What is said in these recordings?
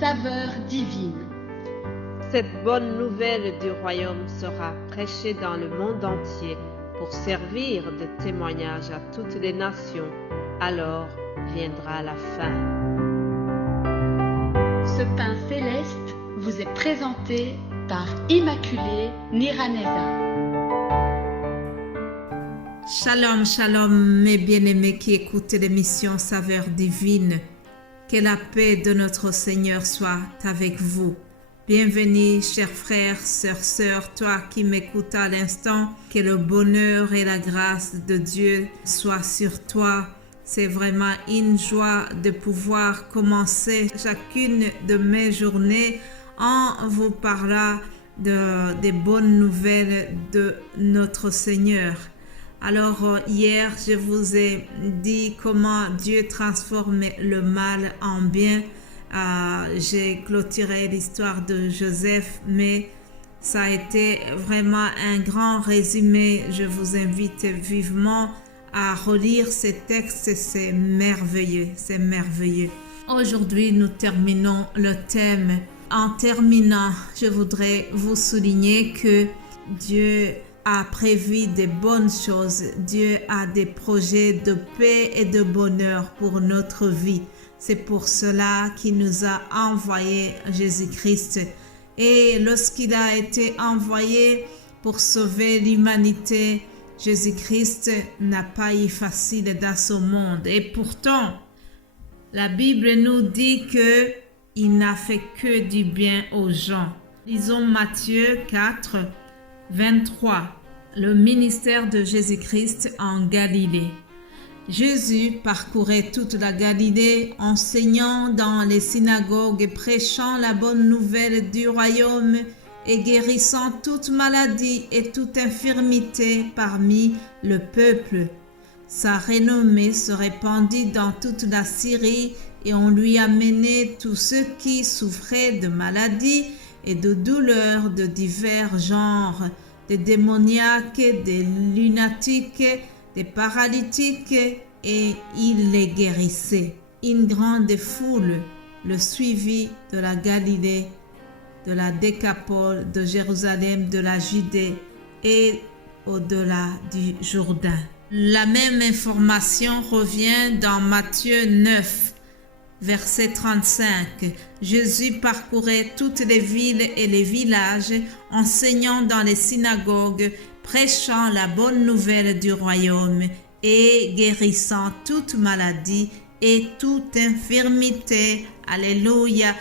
saveur divine. Cette bonne nouvelle du royaume sera prêchée dans le monde entier pour servir de témoignage à toutes les nations. Alors viendra la fin. Ce pain céleste vous est présenté par Immaculée Niraneza. Shalom, shalom, mes bien-aimés qui écoutent l'émission Saveur divine. Que la paix de notre Seigneur soit avec vous. Bienvenue, chers frères, sœurs, toi qui m'écoutes à l'instant. Que le bonheur et la grâce de Dieu soient sur toi. C'est vraiment une joie de pouvoir commencer chacune de mes journées en vous parlant des bonnes nouvelles de notre Seigneur. Alors hier, je vous ai dit comment Dieu transforme le mal en bien. J'ai clôturé l'histoire de Joseph, mais ça a été vraiment un grand résumé. Je vous invite vivement à relire ces textes, c'est merveilleux, c'est merveilleux. Aujourd'hui, nous terminons le thème. En terminant, je voudrais vous souligner que Dieu a prévu de bonnes choses. Dieu a des projets de paix et de bonheur pour notre vie. C'est pour cela qu'il nous a envoyé Jésus-Christ. Et lorsqu'il a été envoyé pour sauver l'humanité, Jésus-Christ n'a pas eu facile dans ce monde. Et pourtant, la Bible nous dit qu'il n'a fait que du bien aux gens. Lisons Matthieu 4, 23. Le ministère de Jésus-Christ en Galilée. Jésus parcourait toute la Galilée, enseignant dans les synagogues, prêchant la bonne nouvelle du royaume et guérissant toute maladie et toute infirmité parmi le peuple. Sa renommée se répandit dans toute la Syrie et on lui amenait tous ceux qui souffraient de maladies et de douleurs de divers genres, des démoniaques, des lunatiques, des paralytiques, et il les guérissait. Une grande foule le suivit de la Galilée, de la Décapole, de Jérusalem, de la Judée et au-delà du Jourdain. La même information revient dans Matthieu 9, verset 35. Jésus parcourait toutes les villes et les villages, enseignant dans les synagogues, prêchant la bonne nouvelle du royaume et guérissant toute maladie et toute infirmité. Alléluia.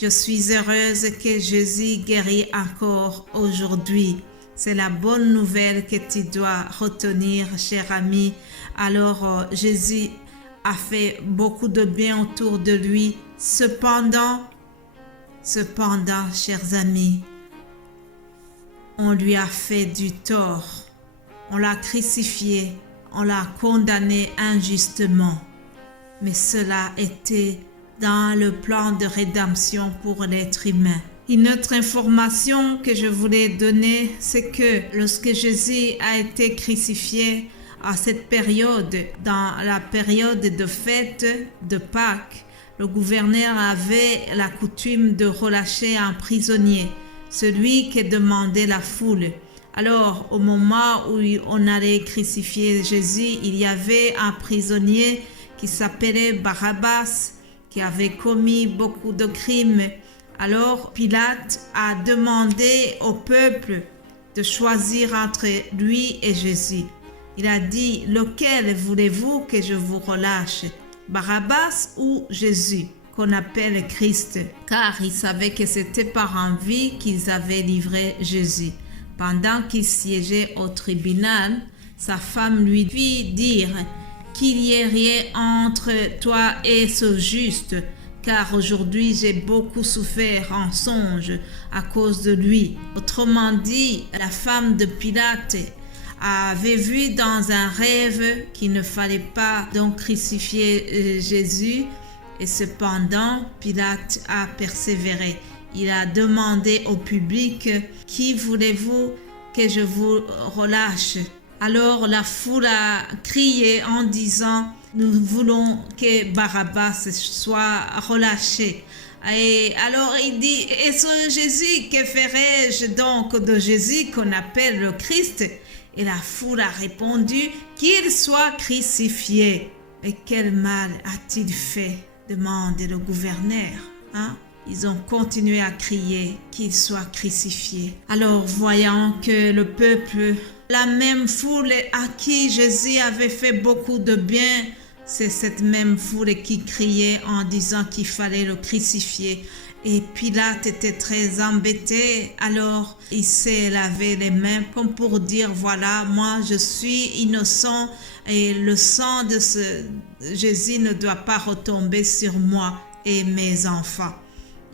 Je suis heureuse que Jésus guérit encore aujourd'hui. C'est la bonne nouvelle que tu dois retenir, cher ami. Alors, Jésus a fait beaucoup de bien autour de lui. Cependant, chers amis, on lui a fait du tort. On l'a crucifié, on l'a condamné injustement. Mais cela était dans le plan de rédemption pour l'être humain. Une autre information que je voulais donner, c'est que lorsque Jésus a été crucifié, à cette période, dans la période de fête de Pâques, le gouverneur avait la coutume de relâcher un prisonnier, celui que demandait la foule. Alors, au moment où on allait crucifier Jésus, il y avait un prisonnier qui s'appelait Barabbas, qui avait commis beaucoup de crimes. Alors, Pilate a demandé au peuple de choisir entre lui et Jésus. Il a dit, lequel voulez-vous que je vous relâche, Barabbas ou Jésus, qu'on appelle Christ? Car il savait que c'était par envie qu'ils avaient livré Jésus. Pendant qu'il siégeait au tribunal, sa femme lui fit dire qu'il y ait rien entre toi et ce juste, car aujourd'hui j'ai beaucoup souffert en songe à cause de lui. Autrement dit, la femme de Pilate avait vu dans un rêve qu'il ne fallait pas donc crucifier Jésus, et cependant Pilate a persévéré. Il a demandé au public, qui voulez-vous que je vous relâche? Alors la foule a crié en disant, nous voulons que Barabbas soit relâché. Et alors il dit, et ce Jésus, que ferai-je donc de Jésus qu'on appelle le Christ? Et la foule a répondu, qu'il soit crucifié. Et quel mal a-t-il fait? Demande le gouverneur. Ils ont continué à crier qu'il soit crucifié. Alors voyant que le peuple, la même foule à qui Jésus avait fait beaucoup de bien, c'est cette même foule qui criait en disant qu'il fallait le crucifier. Et Pilate était très embêté, alors il s'est lavé les mains comme pour dire, voilà, moi je suis innocent et le sang de ce Jésus ne doit pas retomber sur moi et mes enfants.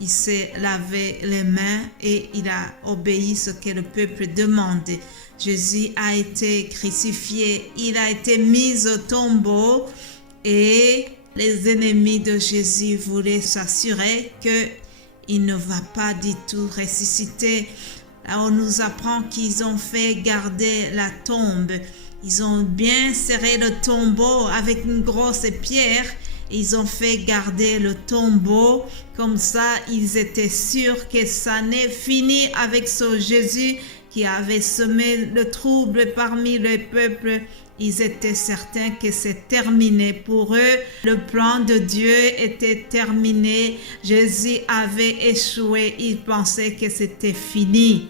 Il s'est lavé les mains et il a obéi ce que le peuple demandait. Jésus a été crucifié, il a été mis au tombeau et les ennemis de Jésus voulaient s'assurer qu'il ne va pas du tout ressusciter. Là, on nous apprend qu'ils ont fait garder la tombe. Ils ont bien serré le tombeau avec une grosse pierre. Ils ont fait garder le tombeau. Comme ça, ils étaient sûrs que ça n'est fini avec ce Jésus qui avait semé le trouble parmi le peuple. Ils étaient certains que c'est terminé pour eux. Le plan de Dieu était terminé. Jésus avait échoué. Ils pensaient que c'était fini.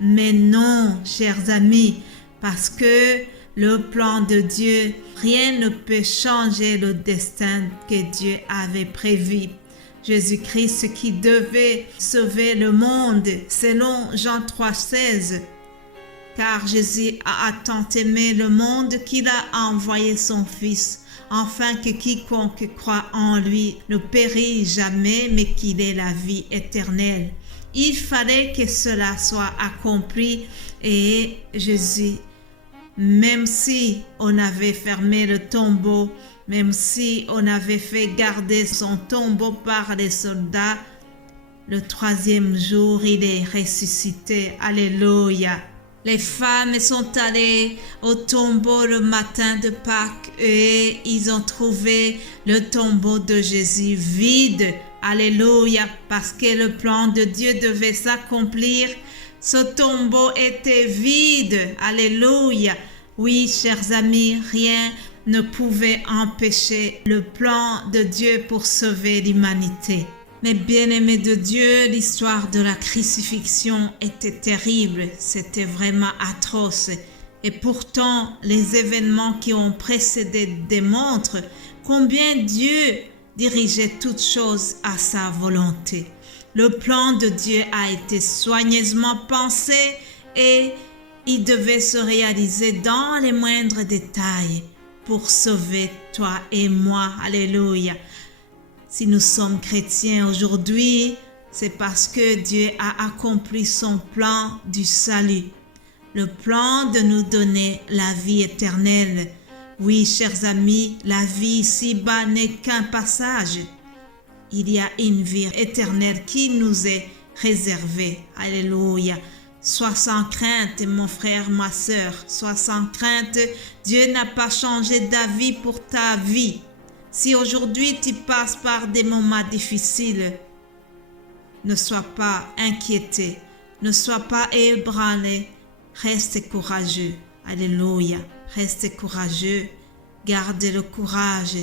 Mais non, chers amis, parce que le plan de Dieu, rien ne peut changer le destin que Dieu avait prévu. Jésus-Christ qui devait sauver le monde, selon Jean 3,16. Car Jésus a tant aimé le monde qu'il a envoyé son Fils, afin que quiconque croit en lui ne périsse jamais, mais qu'il ait la vie éternelle. Il fallait que cela soit accompli et Jésus, même si on avait fermé le tombeau, même si on avait fait garder son tombeau par les soldats, le 3e jour, il est ressuscité. Alléluia. Les femmes sont allées au tombeau le matin de Pâques et ils ont trouvé le tombeau de Jésus vide. Alléluia, parce que le plan de Dieu devait s'accomplir. Ce tombeau était vide. Alléluia. Oui, chers amis, rien ne pouvait empêcher le plan de Dieu pour sauver l'humanité. Mais bien-aimés de Dieu, l'histoire de la crucifixion était terrible, c'était vraiment atroce. Et pourtant, les événements qui ont précédé démontrent combien Dieu dirigeait toutes choses à sa volonté. Le plan de Dieu a été soigneusement pensé et il devait se réaliser dans les moindres détails pour sauver toi et moi. Alléluia. Si nous sommes chrétiens aujourd'hui, c'est parce que Dieu a accompli son plan du salut, le plan de nous donner la vie éternelle. Oui, chers amis, la vie ici-bas n'est qu'un passage. Il y a une vie éternelle qui nous est réservée. Alléluia. Sois sans crainte, mon frère, ma sœur. Sois sans crainte. Dieu n'a pas changé d'avis pour ta vie. Si aujourd'hui tu passes par des moments difficiles, ne sois pas inquiété, ne sois pas ébranlé, reste courageux. Alléluia, reste courageux, garde le courage,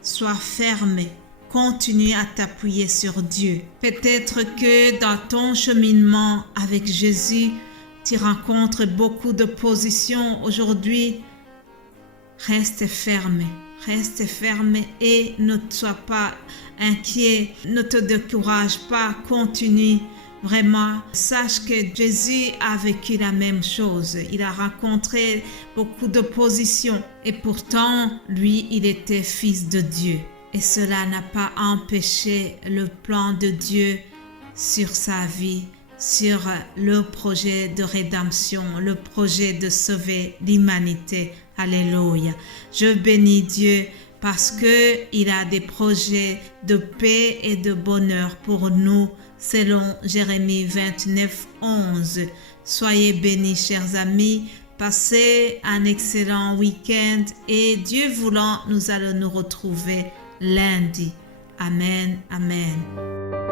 sois ferme, continue à t'appuyer sur Dieu. Peut-être que dans ton cheminement avec Jésus, tu rencontres beaucoup d'opposition aujourd'hui. Reste ferme et ne sois pas inquiet, ne te décourage pas, continue. Vraiment, sache que Jésus a vécu la même chose. Il a rencontré beaucoup d'opposition et pourtant, lui, il était fils de Dieu. Et cela n'a pas empêché le plan de Dieu sur sa vie, sur le projet de rédemption, le projet de sauver l'humanité. Alléluia. Je bénis Dieu parce qu'il a des projets de paix et de bonheur pour nous, selon Jérémie 29, 11. Soyez bénis, chers amis. Passez un excellent week-end et Dieu voulant, nous allons nous retrouver lundi. Amen. Amen.